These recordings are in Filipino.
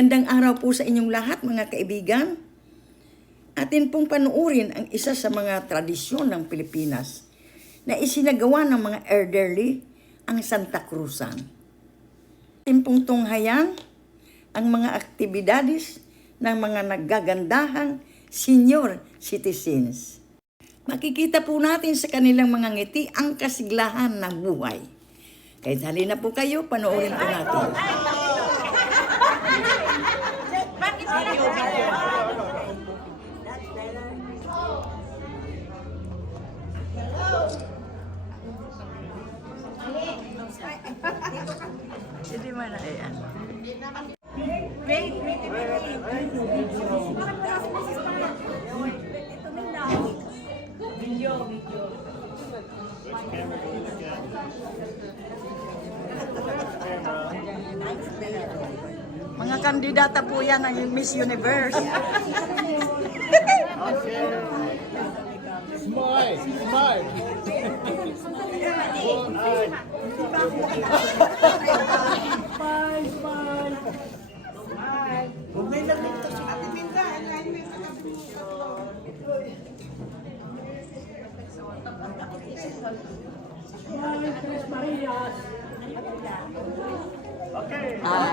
Magandang araw po sa inyong lahat mga kaibigan. Atin pong panuurin ang isa sa mga tradisyon ng Pilipinas na isinagawa ng mga elderly, ang Santa Cruzan. Atin pong tunghayan ang mga aktibidades ng mga naggagandahang senior citizens. Makikita po natin sa kanilang mga ngiti ang kasiglahan ng buhay. Kaya halina po kayo, panoorin po natin. Hindi mo na yan. Mga kandidata po yan ng Miss Universe. Smile! Smile!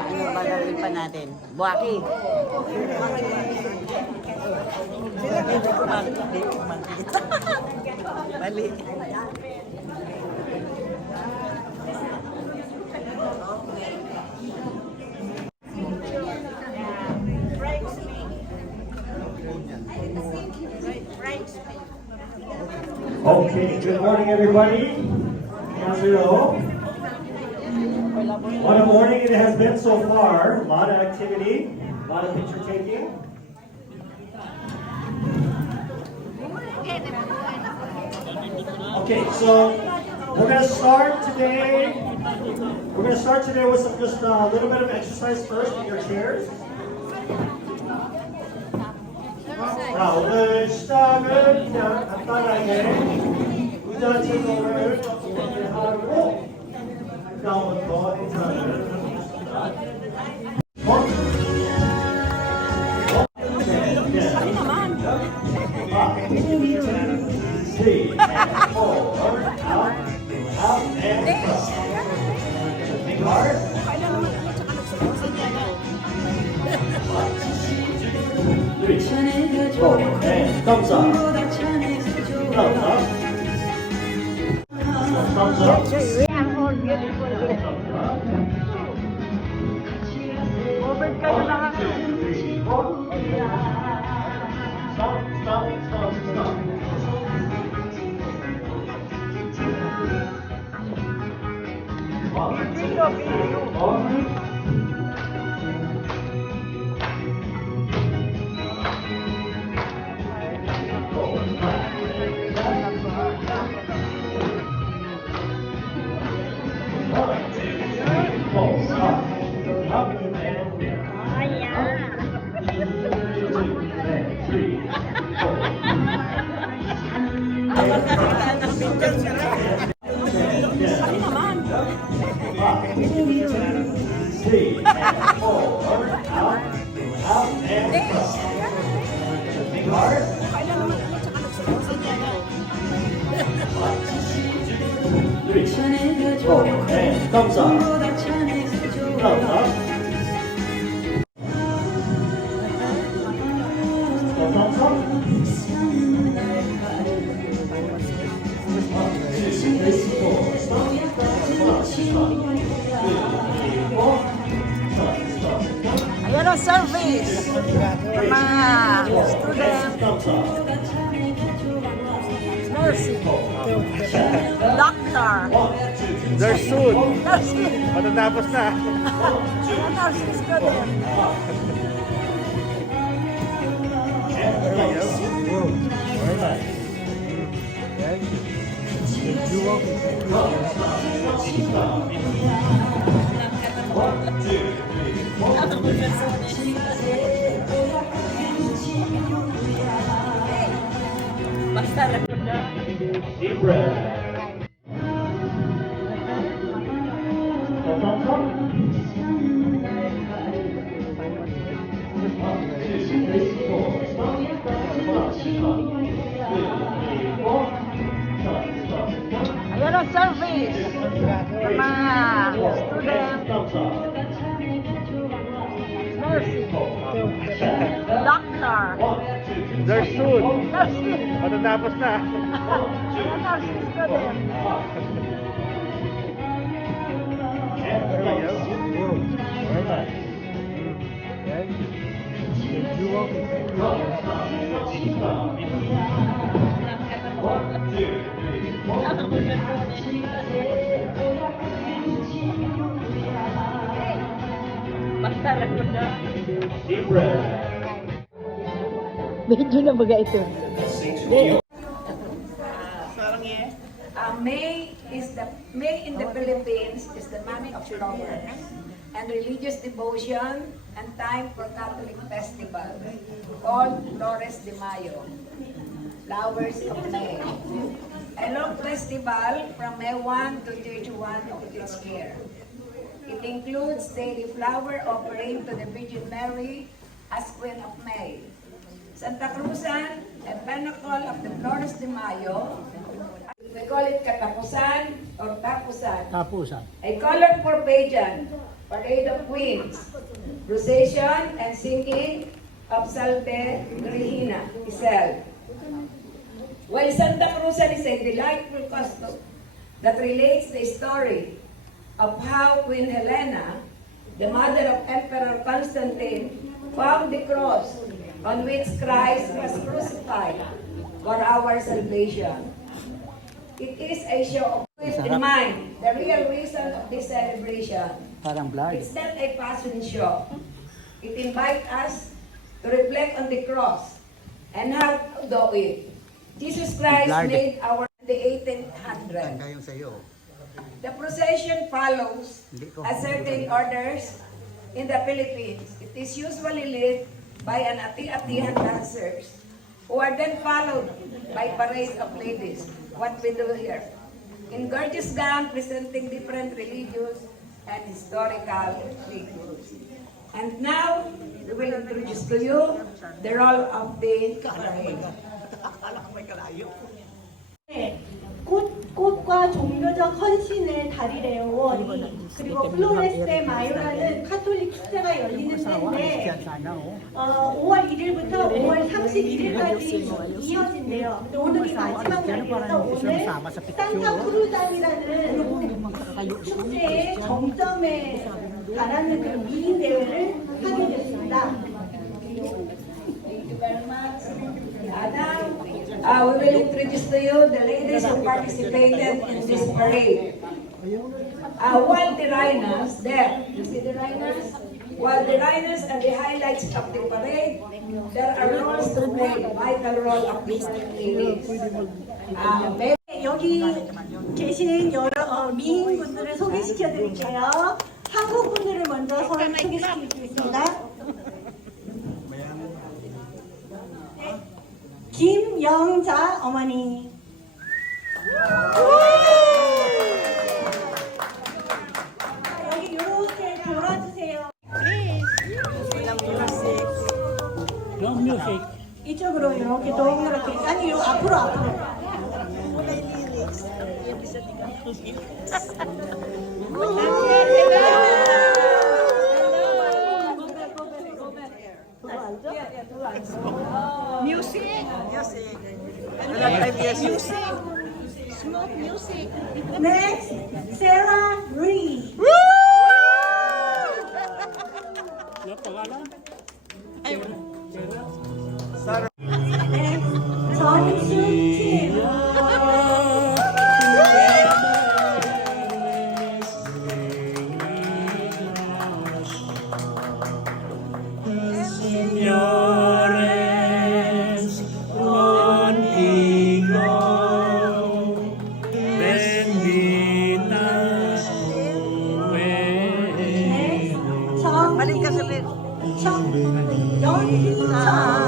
Ano ba gawin pa natin? Buwaki. Bali. Okay, good morning everybody. Hello. What a morning it has been so far. A lot of activity, a lot of picture taking. Okay, so we're going to start today. We're going to start today with just a little bit of exercise first in your chairs. 오늘 시작은 그냥 간단하게 의자 제공을 하고 그다음부터 행사를 하겠습니다. Thumbs up. Thumbs up. Thumbs up. We are all beautiful here. Over kayo lahat. Stop, stop, stop, stop. Thumbs up. Thumbs up. Thumbs up. Ayan ang service. Mga student. Nursing. Doctor. There's soon. Nursing. Matatapos na. Nursing student. Very nice. Deep breath. Thumbs up. Doctor. There's soon. Matatapos na. Nurses ko din. Medyo na baga ito. May in the Philippines is the month of flowers and religious devotion and time for Catholic festival called Flores de Mayo, Flowers of May. A long festival from May 1 to 31 of each year. It includes daily flower offering to the Virgin Mary as Queen of May. Santa Cruzan, a pinnacle of the Flores de Mayo. We call it Katapusan or Tapusan. Tapusan. A colorful pageant, parade of queens, procession and singing of Salve Regina itself. While Santa Cruzan is a delightful custom that relates the story of how Queen Helena, the mother of Emperor Constantine, found the cross on which Christ was crucified for our salvation. It is a show of keep in mind the real reason of this celebration. Parang blood. It's not a fashion show. It invites us to reflect on the cross and how to do it. Jesus Christ Blood. made our in the 1800s. Yung sa'yo. The procession follows a certain orders in the Philippines. It is usually led by an ati-atihan dancers who are then followed by parade of ladies. What we do here. In gorgeous gown presenting different religious and historical figures. And now, we will introduce to you the role of the parade. 꽃과 종교적 헌신을 달이래요, 5월이. 그리고 플로레스 마요라는 카톨릭 축제가 열리는 때인데 5월 1일부터 5월 31일까지 이어진대요. 근데 오늘이 마지막 날이어서 오늘 산타크루잔이라는 축제의 정점에 달하는 그 미인 대회를 하게 됐습니다. Thank you very much. Now, we will introduce to you the ladies who participated in this parade. While the rhinos, there, you see the rhinos? While the rhinos are the highlights of the parade, there are roles to play, vital role of these ladies. 여기 계신 여러 미인분들을 소개시켜 드릴게요. 한국 분들을 먼저 소개시켜 드리겠습니다. 김영자 어머니. 여기 이렇게 돌아주세요. 이쪽으로 이렇게 동그랗게 아니 요 앞으로. Next, Sarah Ree. Next, 정수 Kim. Next, 정연사.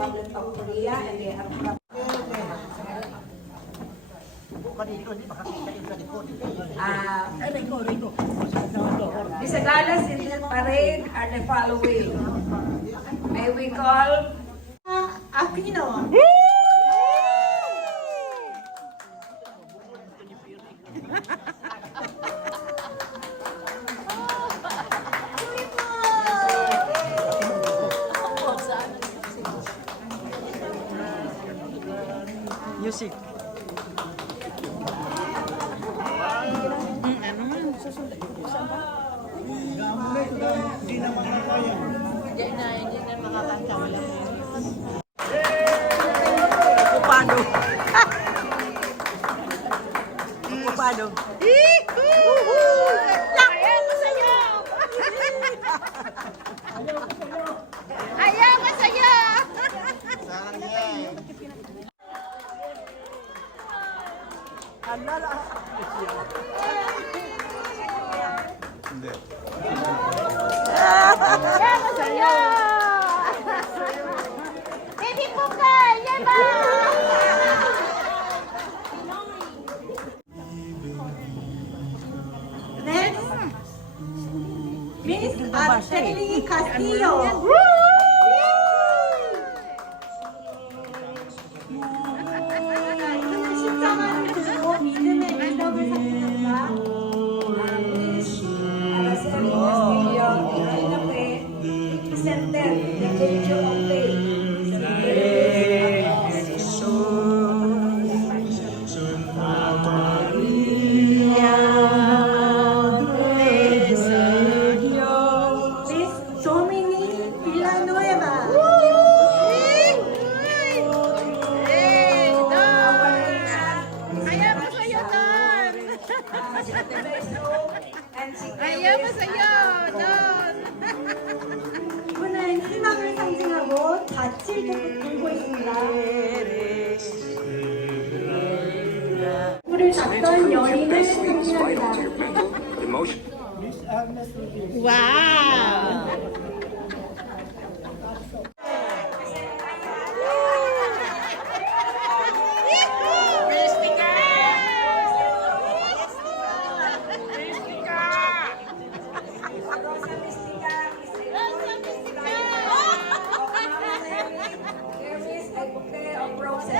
Republic of Korea, and they are the Sagalas in the parade are the following. May we call Aquino. Music. Ocupado. Ocupado. Ayaw ko sa'yo! Ayaw ko sa'yo! Ayaw ko sa'yo! Baby Pukay! Yaba! Next, Miss Araceli Castillo. 십자가를 두고 믿음의 미덕을 상징합니다. Araceli Castillo, Inoy na Fe, presented the Virtue of Faith. Miss Dominique Villanueva. Ayaw ko sa'yo, Don! And si Ayaw ko sa'yo, Don! 이분은 희망을 상징하고 닻을 들고 있습니다. 불을 잡던 여인을 상징합니다. Wow! Rosa Mystica is a there is a bouquet of roses.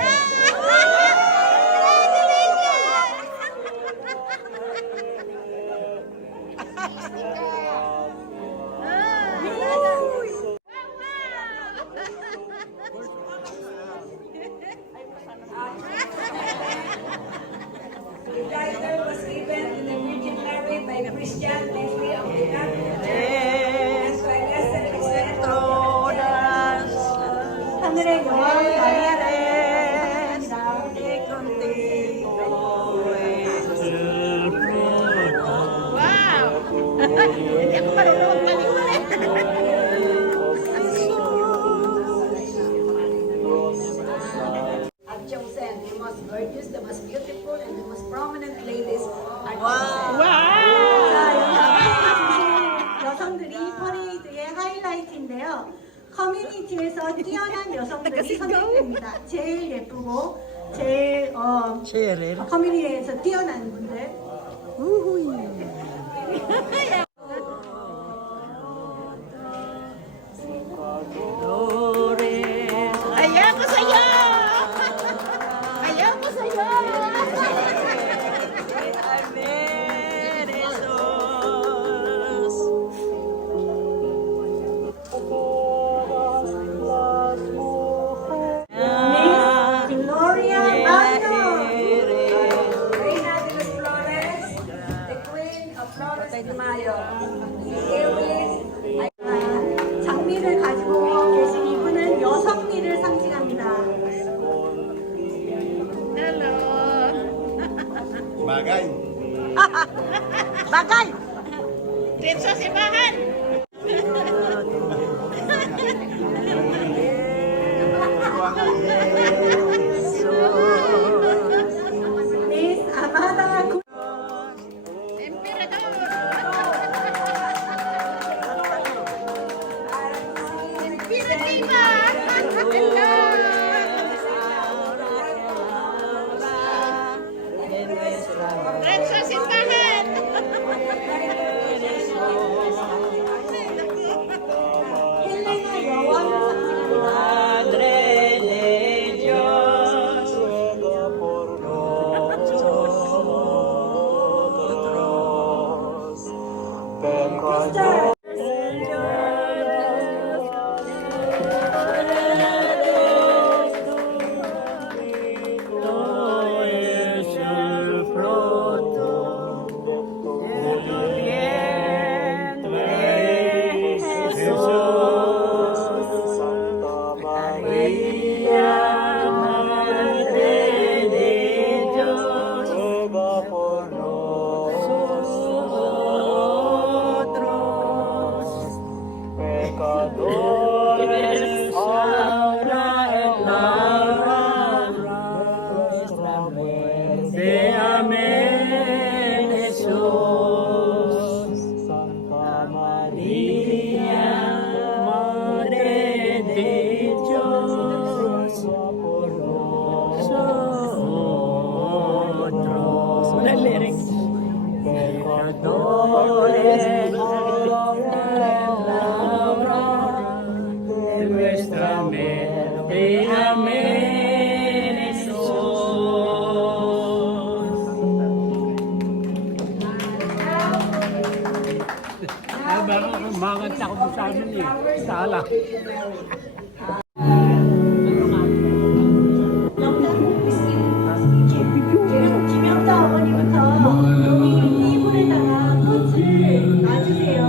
The title was given to the Virgin Mary by Christian Leslie of the Catholic Church and by Lesser Executor. 하늘의 여왕 마리아를 찬양합니다. Are chosen the most gorgeous, the most beautiful, and the most prominent ladies are chosen. 여성들이 퍼레이드의 하이라이트인데요. 커뮤니티에서 뛰어난 여성들이 선택됩니다. 제일 예쁘고 제일 커뮤니티에서 뛰어난 분들. Ayaw ko sa'yo! Ayaw ko sa'yo! Miss Gloria Magno. Reina de los Flores, the Queen of Flores de Mayo. Iris, 장미를 가지고 계신 이분은 여성미를 상징합니다. Hello! Bagay. Bagay! Dito sa simbahan! Miss Amada Emperador! Emperador! Hello! Crystal. Makakanta ko sa amin eh. Sala. 김영자 어머니부터 여기 테이블에다가 꽃을 놔주세요.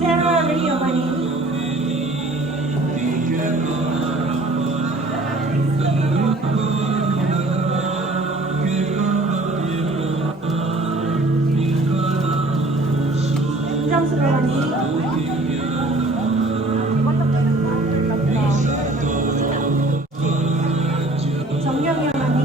Sarah Ray 어머니. 김정수 어머니. 정경이 어머니.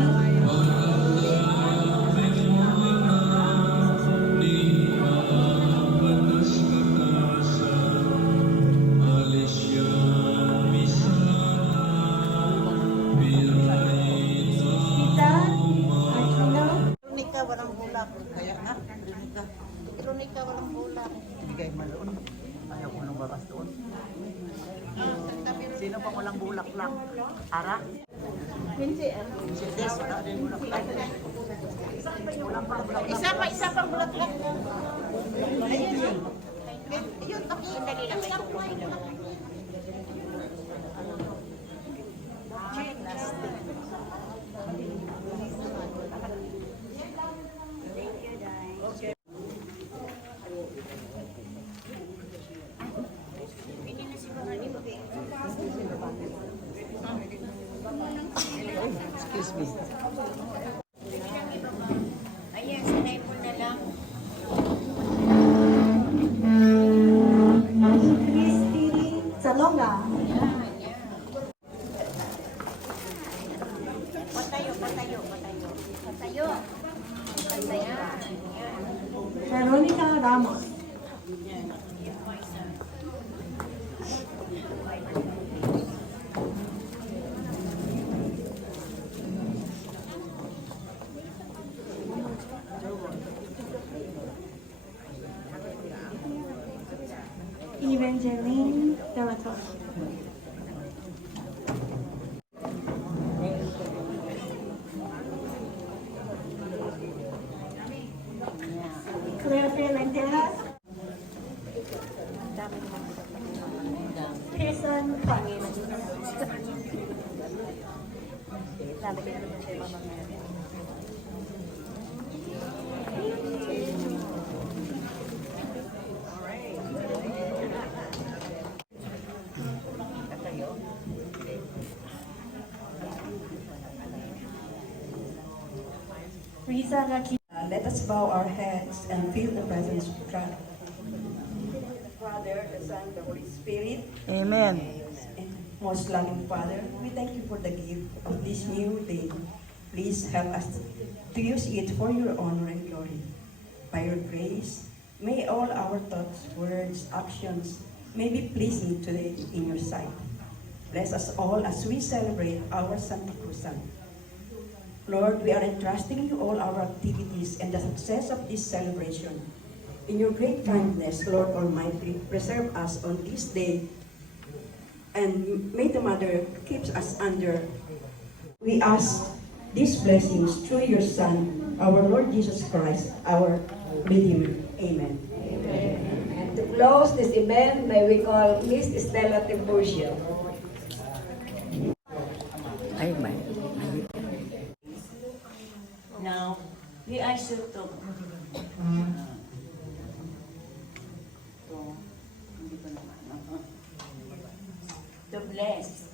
Tita, Aquino. Ironika walang bulak. Kaya nga, Ironika. Ironika walang bulak. Bigay maloon. Ayaw ko nang babas doon. Sino pa walang bulak lang? Ara? Des, wala din bulak lang. Isa pang bulak lang. Ayun yun. Ayun, sandali lang. May kukuha yun. Excuse me. Ayan, sanay mo na lang. Christy Salonga. Patayo. Veronica Ramos. Evangeline Delator. Claire Fernández. Pearson Panginoon. Risa Laki. Let us bow our heads and feel the presence of God. Father, the Son, the Holy Spirit. Amen. And most loving Father, we thank you for the gift of this new day. please help us to use it for your honor and glory. By your grace, may all our thoughts, words, actions may be pleasing today in your sight. Bless us all as we celebrate our Santa Cruzan. Lord, we are entrusting you all our activities and the success of this celebration. In your great kindness, Lord Almighty, preserve us on this day, and may the Mother keep us under. We ask these blessings through your Son, our Lord Jesus Christ, our Redeemer. Amen. And to close this event, may we call Miss Estela Tiburcio. Ay, may. Now, we ask you to bless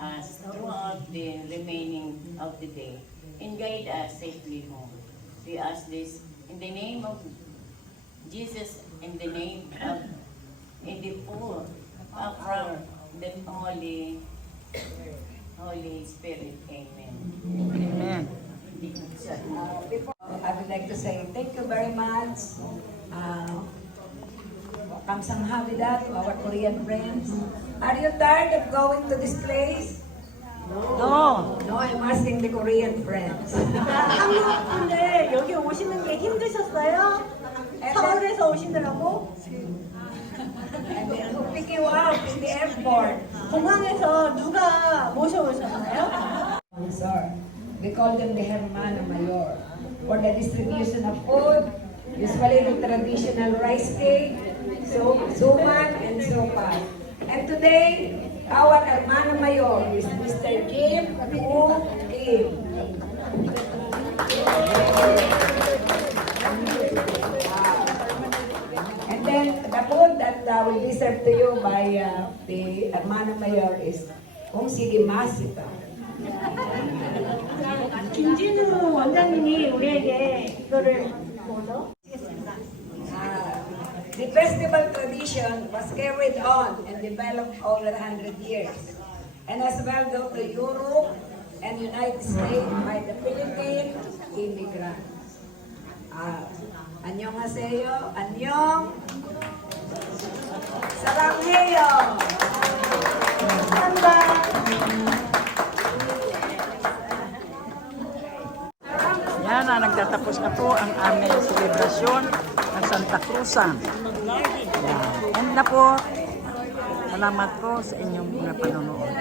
us throughout the remaining of the day and guide us safely home. We ask this in the name of Jesus, in the name of in the full from the Holy Spirit. Amen. Amen. Before, I would like to say thank you very much. Kamsahamnida to our Korean friends. Are you tired of going to this place? No. No, I'm asking the Korean friends. 한국 분들 여기 오시는 게 힘드셨어요? 서울에서 오시느라고? And then who pick you up in the airport? 공항에서 누가 모셔오셨나요? Sir, we call them the Hermana Mayor. For the distribution of food, usually the traditional rice cake, suman, and sopa. And today, our Hermana Mayor is Mr. Kim Woo Kim. And then the food that will be served to you by the Hermana Mayor is Ongsigim Masita. 김진우 원장님이 우리에게 이거를 뭐죠? The festival tradition was carried on and developed over 100 years, and as well go to Europe and United States by the Philippine immigrants. Annyeonghaseyo, annyeong, saranghaeyo. Yan na, nagtatapos na po ang aming selebrasyon ng Santa Cruzan. Yan. And na po, salamat po sa inyong mga panonood.